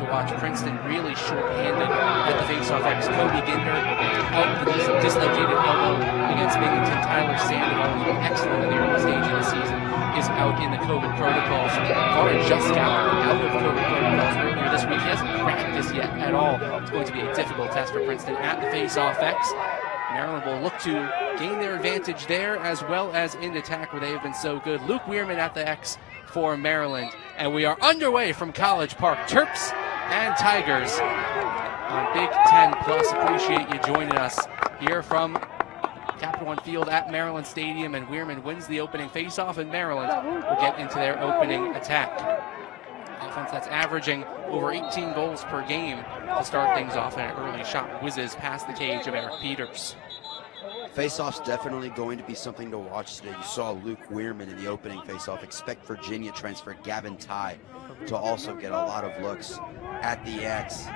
to watch. Princeton really short-handed at the face-off X. Kobe Ginder out with a dislocated elbow against Binghamton. Tyler Sandoval, who's been excellent in the early stage of the season, is out in the COVID protocols. Varda just out of COVID protocols earlier this week. He hasn't practiced yet at all. It's going to be a difficult test for Princeton at the face-off X. Maryland will look to gain their advantage there as well as in attack where they have been so good. Luke Weirman at the X for Maryland. And we are underway from College Park. Terps and Tigers on Big Ten Plus. Appreciate you joining us here from Capital One Field at Maryland Stadium. And Weirman wins the opening faceoff, and Maryland will get into their opening attack. Offense that's averaging over 18 goals per game to start things off, and an early shot whizzes past the cage of Eric Peters. Faceoff's definitely going to be something to watch today. You saw Luke Weirman in the opening faceoff. Expect Virginia transfer Gavin Tye to also get a lot of looks at the X.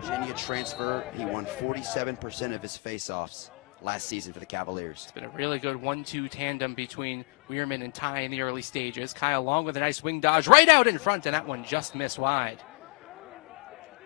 Virginia transfer, he won 47% of his faceoffs last season for the Cavaliers. It's been a really good 1-2 tandem between Weirman and Tye in the early stages. Kyle Long with a nice wing dodge right out in front, and that one just missed wide.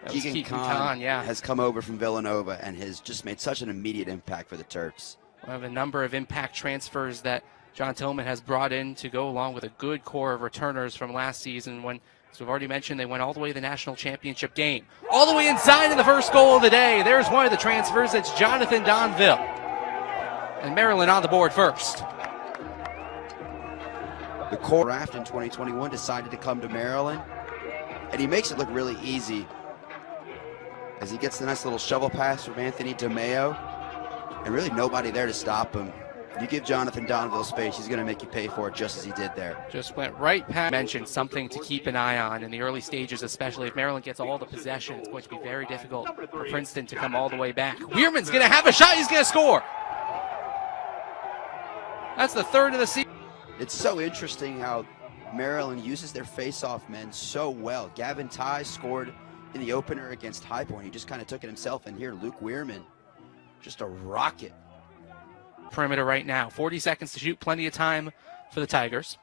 Keegan Kahn has come over from Villanova and has just made such an immediate impact for the Terps. One of a number of impact transfers that John Tillman has brought in to go along with a good core of returners from last season when, as we've already mentioned, they went all the way to the national championship game. All the way inside in the first goal of the day. There's one of the transfers. It's Jonathan Donville. And Maryland on the board first. The core draft in 2021 decided to come to Maryland, and he makes it look really easy as he gets the nice little shovel pass from Anthony DeMeo, and really nobody there to stop him. You give Jonathan Donville space, he's going to make you pay for it just as he did there. Just went right past. Mentioned something to keep an eye on in the early stages, especially if Maryland gets all the possession. It's going to be very difficult for Princeton to come all the way back. Weirman's going to have a shot. He's going to score. That's the third of the season. It's so interesting how Maryland uses their face-off men so well. Gavin Tye scored in the opener against High Point. He just kind of took it himself, and here Luke Weirman, just a rocket. Perimeter right now. 40 seconds to shoot. Plenty of time for the Tigers.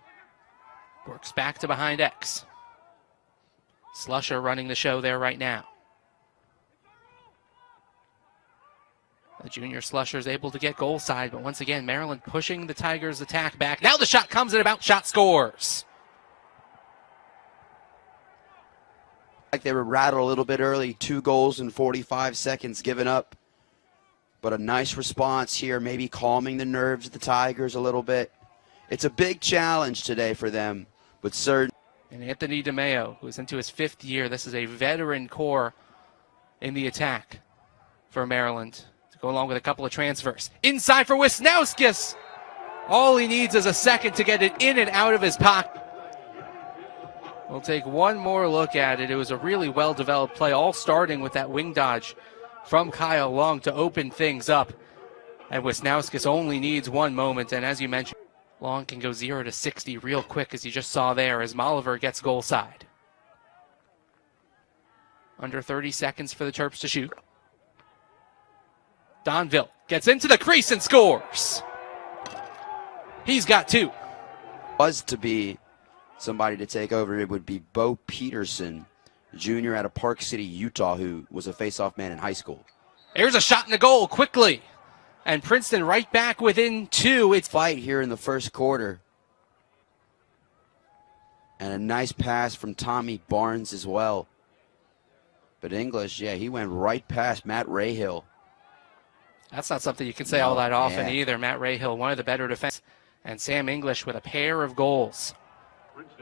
Works back to behind X. Slusher running the show there right now. The junior Slusher is able to get goal side, but once again, Maryland pushing the Tigers' attack back. Now the shot comes in about shot scores. Like they were rattled a little bit early. 2 goals in 45 seconds given up. But a nice response here, maybe calming the nerves of the Tigers a little bit. It's a big challenge today for them, but certain. And Anthony DeMeo, who's into his 5th year, this is a veteran core in the attack for Maryland. Go along with a couple of transfers. Inside for Wisniewski. All he needs is a second to get it in and out of his pocket. We'll take one more look at it. It was a really well-developed play, all starting with that wing dodge from Kyle Long to open things up. And Wisniewski only needs one moment. And as you mentioned, Long can go 0 to 60 real quick, as you just saw there, as Molliver gets goal side. Under 30 seconds for the Terps to shoot. Donville gets into the crease and scores. He's got 2. Was to be somebody to take over, it would be Bo Peterson, junior out of Park City, Utah, who was a face-off man in high school. There's a shot in the goal quickly. And Princeton right back within 2. It's fight here in the first quarter. And a nice pass from Tommy Barnes as well. But English, yeah, he went right past Matt Rahill. That's not something you can say all that often either. Matt Rahill, one of the better defense, and Sam English with a pair of goals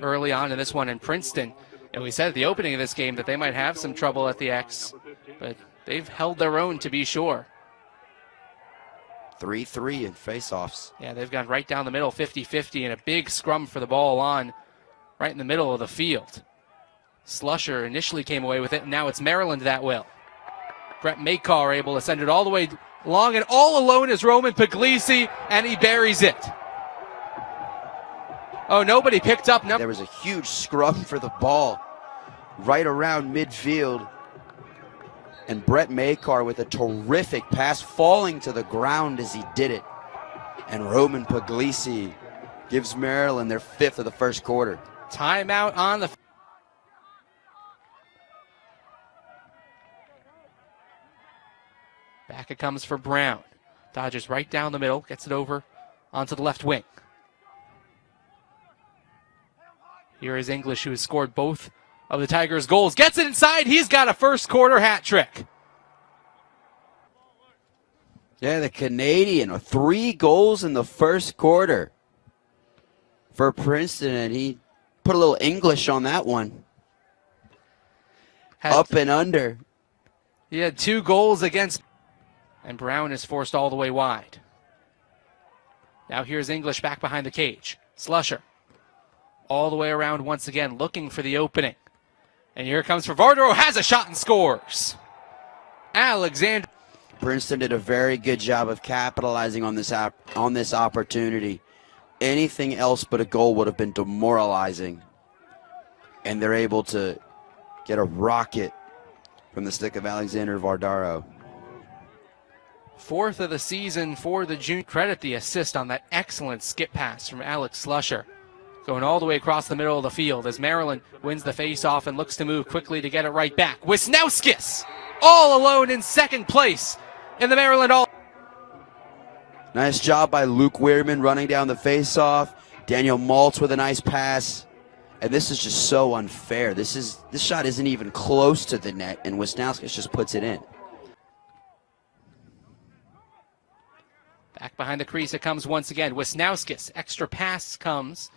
early on in this one in Princeton. And we said at the opening of this game that they might have some trouble at the X, but they've held their own to be sure. 3-3 in faceoffs. Yeah, they've gone right down the middle, 50-50, and a big scrum for the ball on right in the middle of the field. Slusher initially came away with it, and now it's Maryland that will. Brett Makar able to send it all the way long, and all alone is Roman Puglisi, and he buries it. Oh, nobody picked up. There was a huge scrum for the ball right around midfield. And Brett Makar with a terrific pass, falling to the ground as he did it. And Roman Puglisi gives Maryland their 5th of the first quarter. Timeout on the... Back it comes for Brown. Dodges right down the middle, gets it over onto the left wing. Here is English, who has scored both of the Tigers' goals. Gets it inside. He's got a first quarter hat trick. Yeah, the Canadian, 3 goals in the first quarter for Princeton, and he put a little English on that one. Up and under. He had 2 goals against, and Brown is forced all the way wide. Now here's English back behind the cage. Slusher all the way around once again, looking for the opening. And here comes Favardero, has a shot and scores. Alexander. Princeton did a very good job of capitalizing on this opportunity. Anything else but a goal would have been demoralizing. And they're able to get a rocket from the stick of Alexander Vardaro. 4th of the season for the junior. Credit the assist on that excellent skip pass from Alex Slusher. Going all the way across the middle of the field as Maryland wins the face-off and looks to move quickly to get it right back. Wisniewskis all alone in second place in the Maryland All. Nice job by Luke Weirman running down the face-off. Daniel Maltz with a nice pass. And this is just so unfair. This shot isn't even close to the net, and Wisniewskis just puts it in. Back behind the crease it comes once again. Wisniewskis, extra pass comes.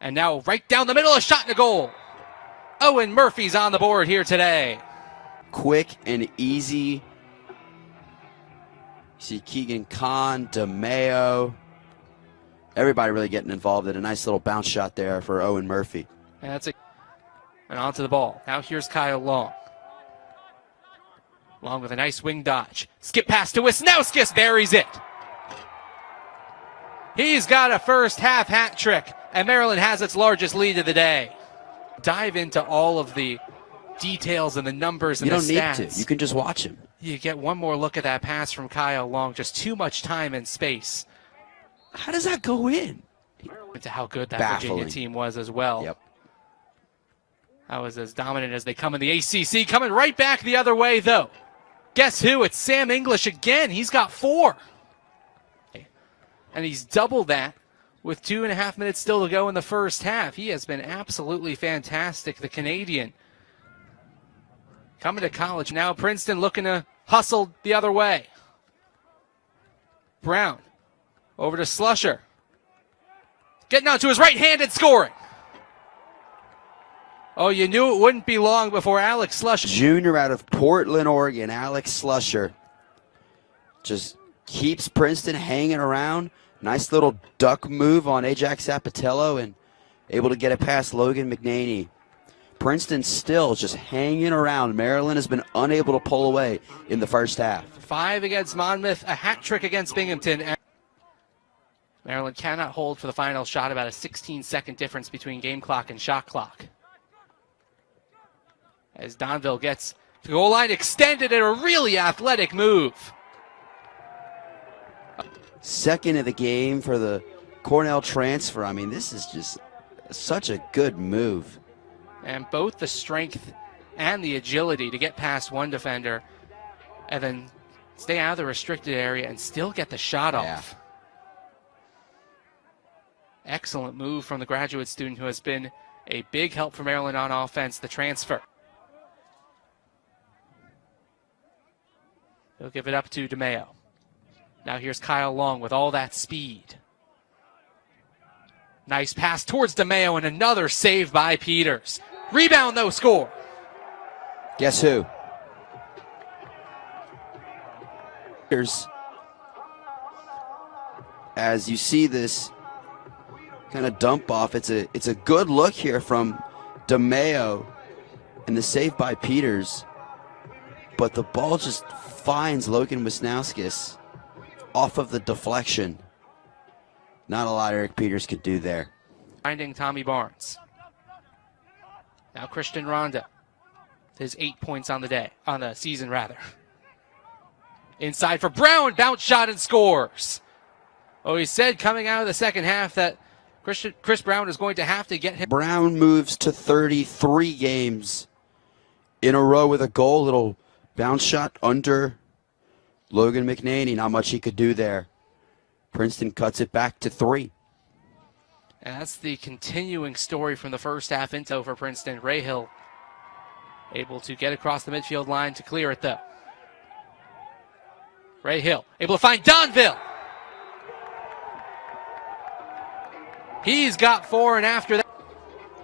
And now right down the middle, a shot and a goal. Owen Murphy's on the board here today. Quick and easy. You see Keegan Kahn, DeMeo. Everybody really getting involved in a nice little bounce shot there for Owen Murphy. And that's it. And onto the ball. Now here's Kyle Long. Long with a nice wing dodge. Skip pass to Wisniewskis. Buries it. He's got a first half hat trick. And Maryland has its largest lead of the day. Dive into all of the details and the numbers and the stats. You don't need to. You can just watch him. You get one more look at that pass from Kyle Long. Just too much time and space. How does that go in? Into how good that Baffling. Virginia team was as well. Yep. That was as dominant as they come in the ACC. Coming right back the other way, though. Guess who? It's Sam English again. He's got 4. And he's doubled that with 2.5 minutes still to go in the first half. He has been absolutely fantastic, the Canadian. Coming to college now. Princeton looking to hustle the other way. Brown over to Slusher. Getting out to his right hand and scoring. Oh, you knew it wouldn't be long before Alex Slusher. Junior out of Portland, Oregon, Alex Slusher. Just keeps Princeton hanging around. Nice little duck move on Ajax Zapatello and able to get it past Logan McNaney. Princeton still just hanging around. Maryland has been unable to pull away in the first half. 5 against Monmouth, a hat trick against Binghamton. Maryland cannot hold for the final shot, about a 16-second difference between game clock and shot clock. As Donville gets the goal line extended in a really athletic move. Second of the game for the Cornell transfer. I mean, this is just such a good move. And both the strength and the agility to get past one defender and then stay out of the restricted area and still get the shot off. Excellent move from the graduate student who has been a big help for Maryland on offense, the transfer. They'll give it up to DeMeo. Now here's Kyle Long with all that speed. Nice pass towards DeMeo and another save by Peters. Rebound, though, score. Guess who? As you see this kind of dump off, it's a good look here from DeMeo and the save by Peters. But the ball just finds Logan Wisniewskis off of the deflection. Not a lot Eric Peters could do there. Finding Tommy Barnes. Now Christian Ronda. His 8 points on the day, on the season rather. Inside for Brown, bounce shot and scores. Oh, he said coming out of the second half that Chris Brown is going to have to get him. Brown moves to 33 games in a row with a goal. Little bounce shot under Logan McNaney, not much he could do there. Princeton cuts it back to 3. And that's the continuing story from the first half into for Princeton. Rahill able to get across the midfield line to clear it, though. Rahill able to find Donville. He's got 4, and after that,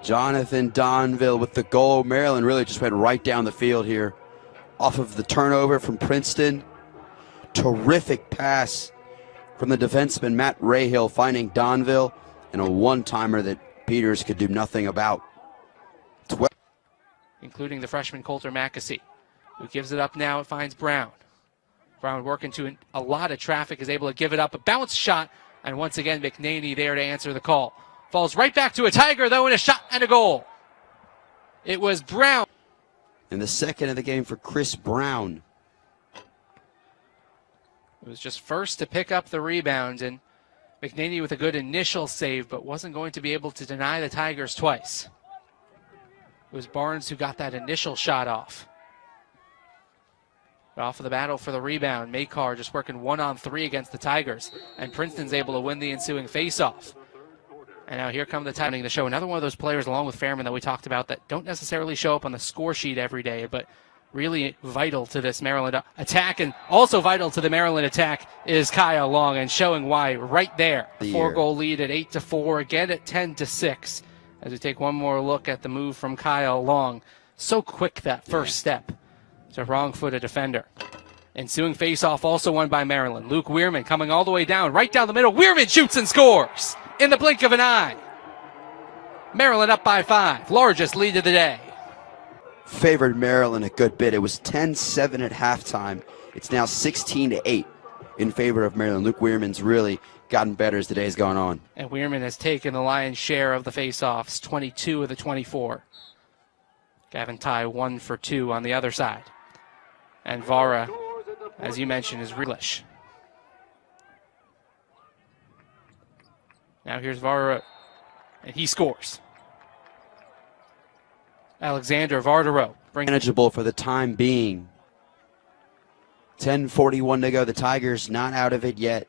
Jonathan Donville with the goal. Maryland really just went right down the field here off of the turnover from Princeton. Terrific pass from the defenseman Matt Rahill, finding Donville, and a one-timer that Peters could do nothing about. Including the freshman Coulter Mackesy, who gives it up now. It finds Brown. Brown working to a lot of traffic, is able to give it up. A bounce shot, and once again McNaney there to answer the call. Falls right back to a Tiger, though, and a shot and a goal. It was Brown. And the second of the game for Chris Brown. It was just first to pick up the rebound, and McNaney with a good initial save, but wasn't going to be able to deny the Tigers twice. It was Barnes who got that initial shot off. But off of the battle for the rebound, Makar just working 1-on-3 against the Tigers, and Princeton's able to win the ensuing faceoff. And now here come the Tigers to show another one of those players, along with Fairman, that we talked about, that don't necessarily show up on the score sheet every day, but really vital to this Maryland attack, and also vital to the Maryland attack is Kyle Long, and showing why right there. The 4-goal lead at 8-4, again at 10-6. As we take one more look at the move from Kyle Long. So quick, that first step to wrong-footed defender. Ensuing face-off also won by Maryland. Luke Weirman coming all the way down, right down the middle. Weirman shoots and scores in the blink of an eye. Maryland up by 5, largest lead of the day. Favored Maryland a good bit. It was 10-7 at halftime. It's now 16-8 in favor of Maryland. Luke Weirman's really gotten better as the day's gone on. And Weirman has taken the lion's share of the faceoffs, 22 of the 24. Gavin Ty 1 for 2 on the other side. And Vara, as you mentioned, is English. Now here's Vara, and he scores. Alexander Vardareau manageable for the time being. 10:41 to go. The Tigers not out of it yet,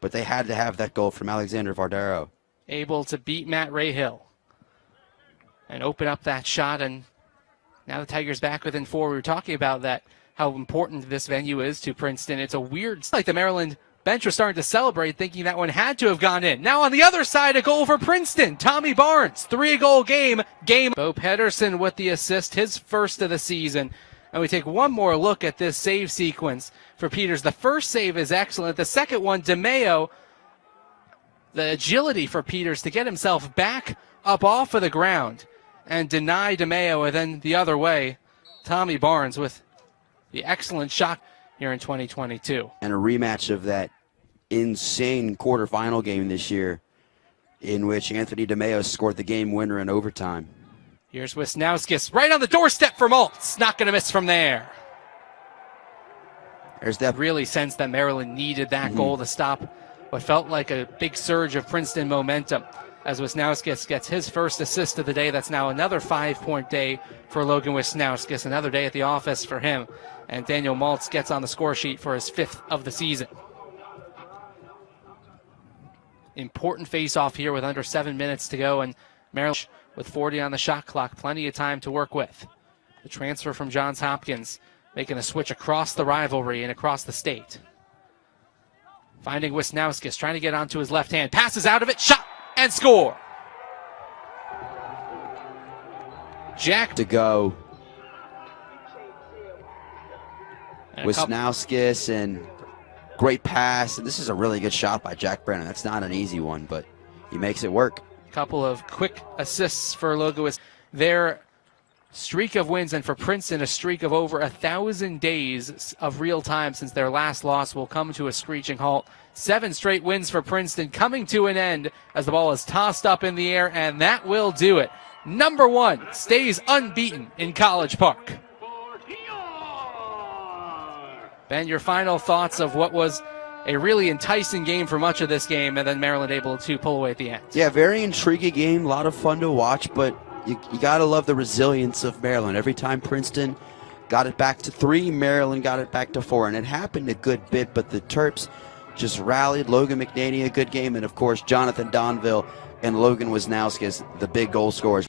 but they had to have that goal from Alexander Vardareau. Able to beat Matt Rahill and open up that shot, and now the Tigers back within 4. We were talking about that, how important this venue is to Princeton. It's a weird, it's like the Maryland bench was starting to celebrate, thinking that one had to have gone in. Now on the other side, a goal for Princeton. Tommy Barnes, 3-goal game. Bo Pedersen with the assist, his first of the season. And we take one more look at this save sequence for Peters. The first save is excellent. The second one, DeMeo, the agility for Peters to get himself back up off of the ground and deny DeMeo, and then the other way, Tommy Barnes with the excellent shot here in 2022. And a rematch of that insane quarterfinal game this year in which Anthony DeMeo scored the game winner in overtime. Here's Wisnowskis right on the doorstep for Maltz. Not going to miss from there. There's that. Really sensed that Maryland needed that goal to stop what felt like a big surge of Princeton momentum, as Wisnowskis gets his first assist of the day. That's now another 5-point day for Logan Wisnowskis, another day at the office for him. And Daniel Maltz gets on the score sheet for his 5th of the season. Important face-off here with under 7 minutes to go, and Maryland with 40 on the shot clock, plenty of time to work with. The transfer from Johns Hopkins making a switch across the rivalry and across the state. Finding Wisnowskis, trying to get onto his left hand, passes out of it, shot, and score. Jack to go. Wisnowskis, and great pass. And this is a really good shot by Jack Brennan. That's not an easy one, but he makes it work. Couple of quick assists for Logan. Their streak of wins, and for Princeton, a streak of over 1,000 days of real time since their last loss, will come to a screeching halt. 7 straight wins for Princeton coming to an end as the ball is tossed up in the air, and that will do it. Number 1 stays unbeaten in College Park. Ben, your final thoughts of what was a really enticing game for much of this game, and then Maryland able to pull away at the end. Yeah, very intriguing game, a lot of fun to watch, but you got to love the resilience of Maryland. Every time Princeton got it back to 3. Maryland got it back to 4. And it happened a good bit, but the Terps just rallied. Logan McNaney, a good game. And, of course, Jonathan Donville and Logan Wisnowski as the big goal scorers.